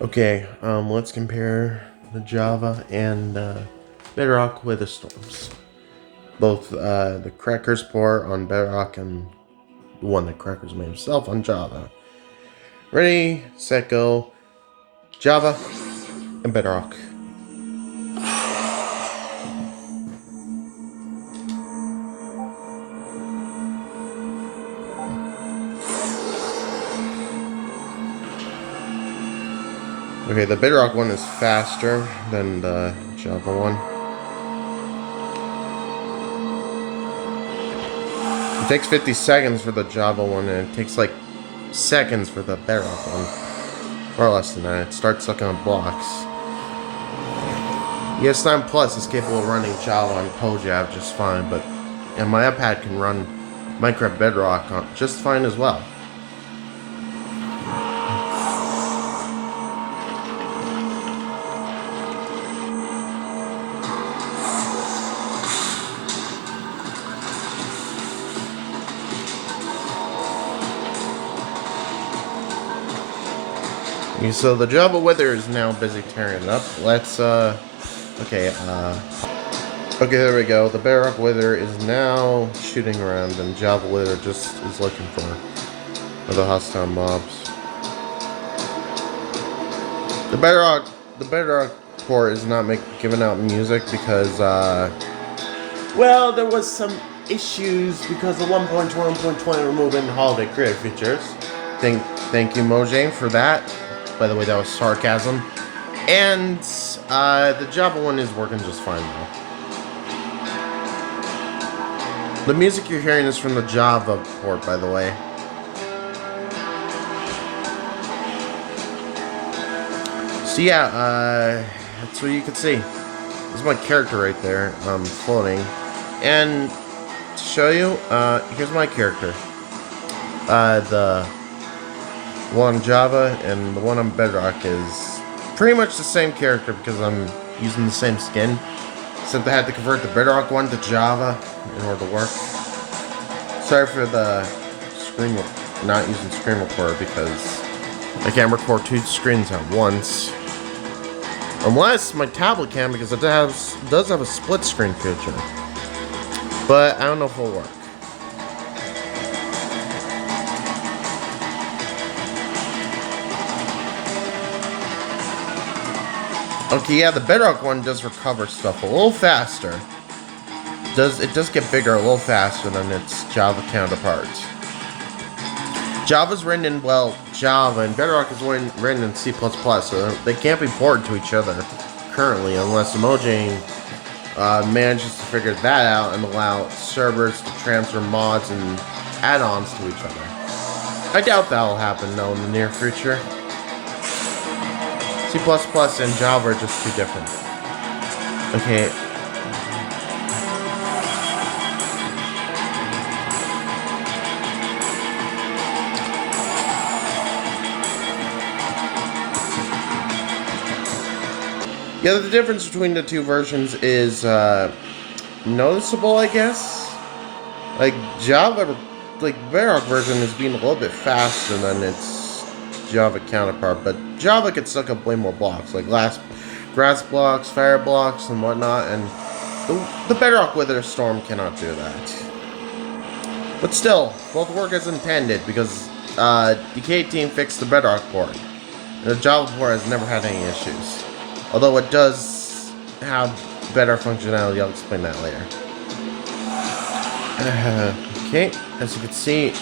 Okay, let's compare the Java and Bedrock weather storms. Both the Crackers port on Bedrock and the one that Crackers made himself on Java. Ready, set, go. Java and Bedrock. Okay, the Bedrock one is faster than the Java one. It takes 50 seconds for the Java one, and it takes like seconds for the Bedrock one. Or less than that. It starts sucking on blocks. ES9 Plus is capable of running Java on PoJav just fine, but and my iPad can run Minecraft Bedrock just fine as well. Okay, so the Java Wither is now busy tearing it up. Let's okay, there we go. The Bedrock Wither is now shooting around, and Java Wither just is looking for the hostile mobs. The Bedrock port is not giving out music because, well, there was some issues because of 1.1.20 removing holiday creative features. Thank you, Mojang, for that. By the way, that was sarcasm. And the Java one is working just fine though. The music you're hearing is from the Java port, by the way. So yeah, that's what you can see. This is my character right there, floating. And to show you, here's my character. The one on Java and the one on Bedrock is pretty much the same character because I'm using the same skin. Except I had to convert the Bedrock one to Java in order to work. Sorry for the not using screen recorder because I can't record two screens at once. Unless my tablet can, because it does have a split screen feature. But I don't know if it'll work. Okay, yeah, the Bedrock one does recover stuff a little faster. It does get bigger a little faster than its Java counterpart. Java's written in, well, Java, and Bedrock is written in C++, so they can't be ported to each other currently unless Mojang manages to figure that out and allow servers to transfer mods and add-ons to each other. I doubt that'll happen, though, in the near future. C++ and Java are just too different. Okay. Yeah, the difference between the two versions is noticeable, I guess. Like Java, like Bedrock version is being a little bit faster than its Java counterpart, but Java can suck up way more blocks, like grass blocks, fire blocks, and whatnot, and the Bedrock Wither Storm cannot do that. But still, both work as intended because DK Team fixed the Bedrock port, and the Java port has never had any issues. Although it does have better functionality, I'll explain that later. Okay, as you can see,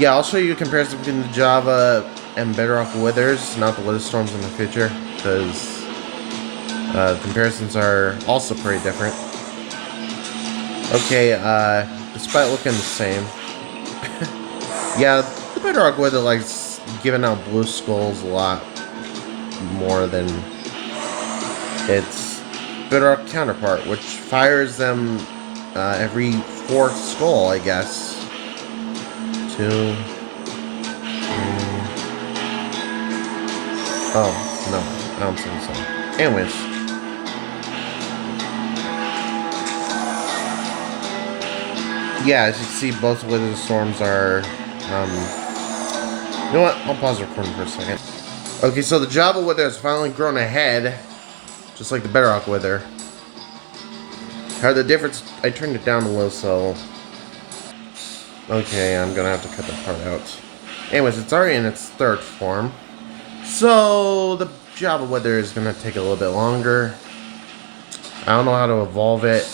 yeah, I'll show you a comparison between the Java and Bedrock Withers, not the Wither Storms in the future, because comparisons are also pretty different. Okay, despite looking the same, yeah, the Bedrock Wither likes giving out blue skulls a lot more than its Bedrock counterpart, which fires them every fourth skull, I guess. 2, 3. Oh, no, I don't think so. Anyways. Yeah, as you can see, both Wither Storms are, you know what? I'll pause the recording for a second. Okay, so the Java Wither has finally grown ahead, just like the Bedrock Wither. How the difference? I turned it down a little, so okay, I'm gonna have to cut that part out. Anyways, it's already in its third form, so the Java Wither is gonna take a little bit longer. I don't know how to evolve it,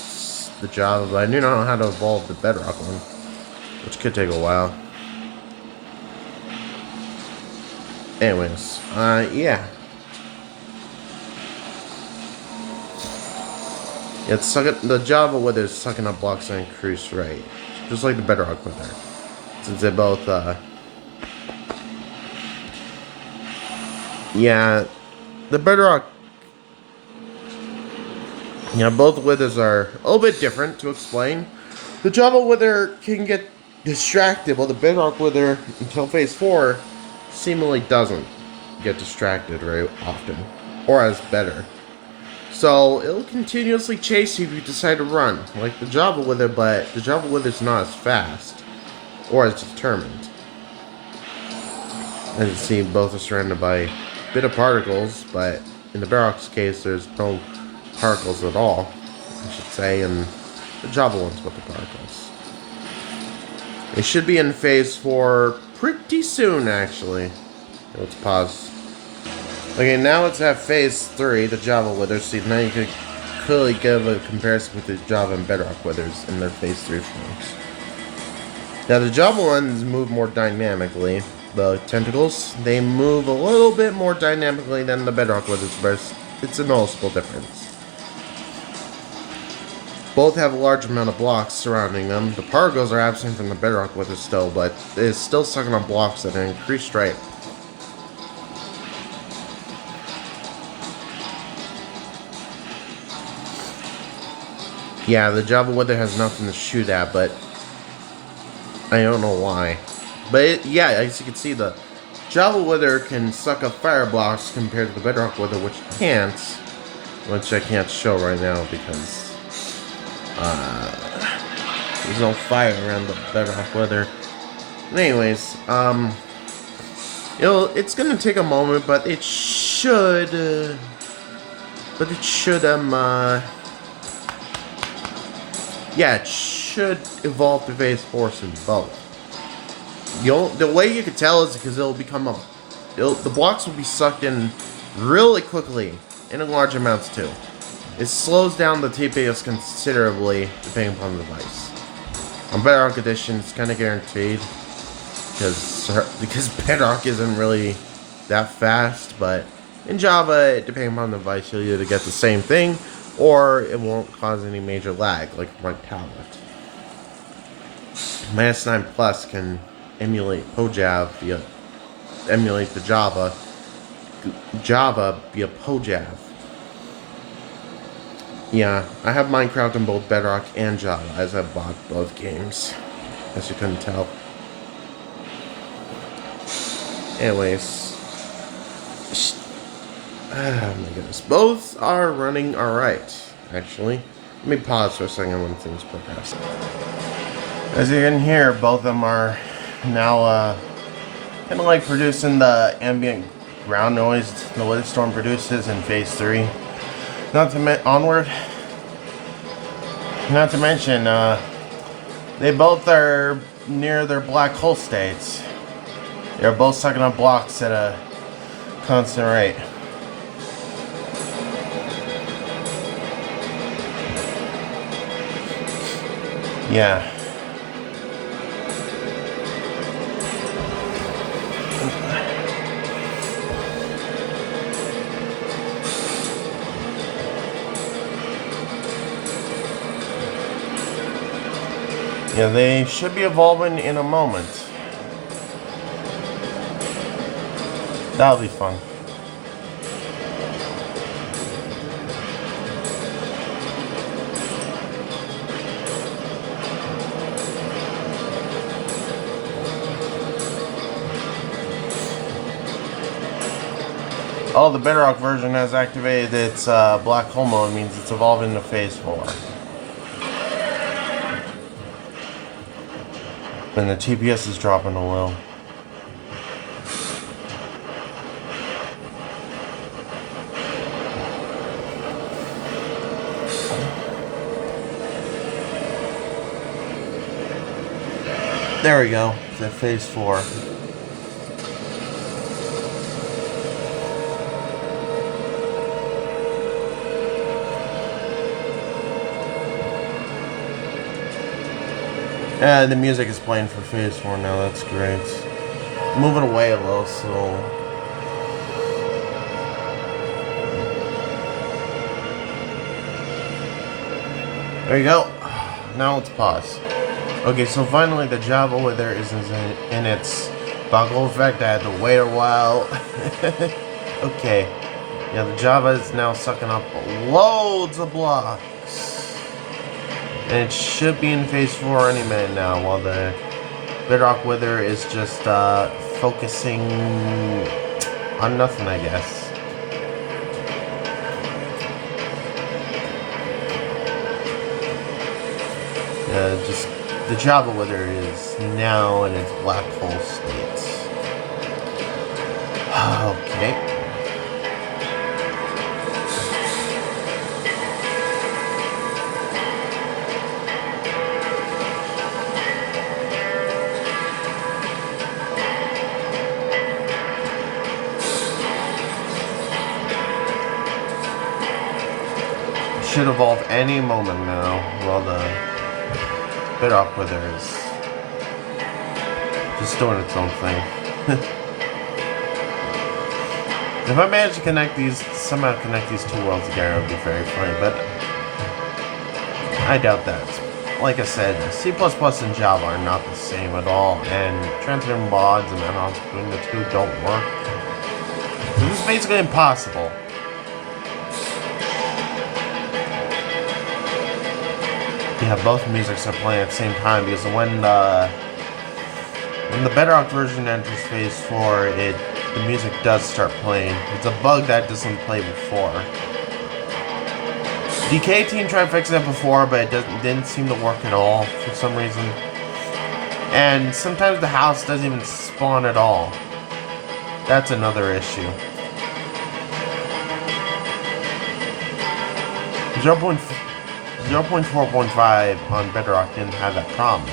the Java, but I do not know how to evolve the Bedrock one, which could take a while. Anyways, yeah. It's sucking, the Java Wither is sucking up blocks at an increased rate, just like the Bedrock Wither, since they both, yeah, the Bedrock, yeah, both Withers are a little bit different to explain. The Java Wither can get distracted, while the Bedrock Wither, until phase 4, seemingly doesn't get distracted very often, or as better. So it'll continuously chase you if you decide to run, like the Java Wither, but the Java Wither's not as fast or as determined. As you see, both are surrounded by a bit of particles, but in the Bedrock's case, there's no particles at all, I should say, and the Java one's with the particles. It should be in phase 4 pretty soon, actually. Let's pause. Okay, now let's have phase 3, the Java Withers. See, now you could clearly give a comparison with the Java and Bedrock Withers in their phase 3 forms. Now, the Java ones move more dynamically. The tentacles, they move a little bit more dynamically than the Bedrock Withers, but it's a noticeable difference. Both have a large amount of blocks surrounding them. The particles are absent from the Bedrock Withers still, but it is still sucking on blocks at an increased rate. Yeah, the Java Wither has nothing to shoot at, but I don't know why. But yeah, as you can see, the Java Wither can suck up fire blocks compared to the Bedrock Wither, which can't. Which I can't show right now because there's no fire around the Bedrock Wither. Anyways, it's gonna take a moment, but it should, yeah, it should evolve to phase 4 soon, both. The way you can tell is because the blocks will be sucked in really quickly, and in large amounts too. It slows down the TPS considerably, depending upon the device. On Bedrock Edition, it's kind of guaranteed, because Bedrock isn't really that fast, but in Java, depending upon the device, you'll either get the same thing, or it won't cause any major lag, like my tablet. My S9 Plus can emulate POJAV emulate the Java via POJAV. Yeah, I have Minecraft on both Bedrock and Java, as I bought both games, as you couldn't tell. Anyways, oh my goodness, both are running alright, actually. Let me pause for a second when things progress. As you can hear, both of them are now kind of like producing the ambient ground noise the Wither Storm produces in phase 3. Not to mention, they both are near their black hole states. They're both sucking up blocks at a constant rate. Yeah. Yeah, they should be evolving in a moment. That'll be fun. Oh, the Bedrock version has activated its black hole mode, means it's evolving into phase 4. And the TPS is dropping a little. There we go. It's at phase 4. And the music is playing for phase 4 now. That's great. Moving away a little, so. There you go. Now let's pause. Okay, so finally the Java wither is in its buckle effect. I had to wait a while. Okay. Yeah, the Java is now sucking up loads of blocks. And it should be in phase 4 any minute now, while the bedrock wither is just focusing on nothing, I guess. Just the Java wither is now in its black hole state. Okay. Should evolve any moment now, while the bedrock wither is just doing its own thing. If I manage to somehow connect these two worlds together, it would be very funny, but I doubt that. Like I said, C++ and Java are not the same at all, and transmitting mods and add-ons between the two don't work. So this is basically impossible. Yeah, both musics are playing at the same time, because when the bedrock version enters phase 4, the music does start playing. It's a bug that doesn't play before. DK team tried fixing it before, but it didn't seem to work at all for some reason. And sometimes the house doesn't even spawn at all. That's another issue. 0.4.5 on Bedrock didn't have that problem.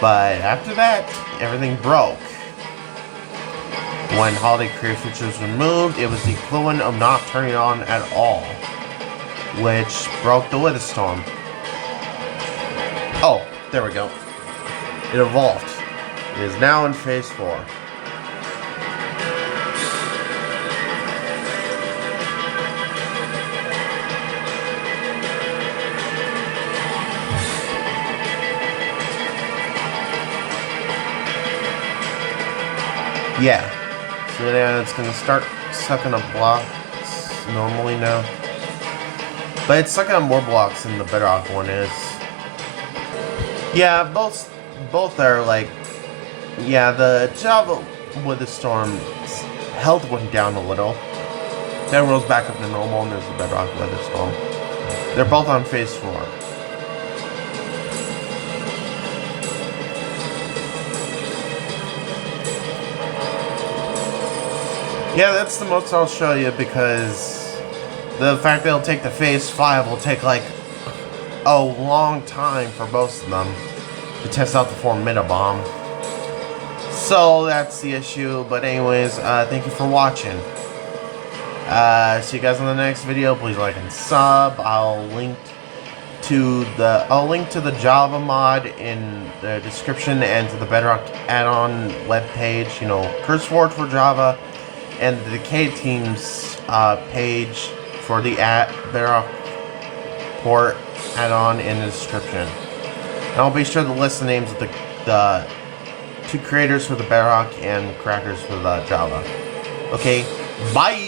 But after that, everything broke. When holiday career feature was removed, it was the equivalent of not turning on at all, which broke the wither storm. Oh, there we go. It evolved. It is now in phase 4. Yeah, so then it's gonna start sucking up blocks normally now. But it's sucking up more blocks than the bedrock one is. Yeah, both are like, yeah, the Java wither storm health went down a little. Then rose back up to normal, and there's the bedrock wither storm. They're both on phase 4. Yeah, that's the most I'll show you, because the fact that it'll take the phase 5 will take like a long time for both of them to test out the 4-minute bomb. So that's the issue. But anyways, thank you for watching. See you guys in the next video. Please like and sub. I'll link to the Java mod in the description, and to the Bedrock add-on webpage. You know, CurseForge for Java, and the Decay Team's page for the Bedrock port add-on in the description. And I'll be sure to list the names of the 2 creators for the Bedrock and crackers for the Java. Okay, bye!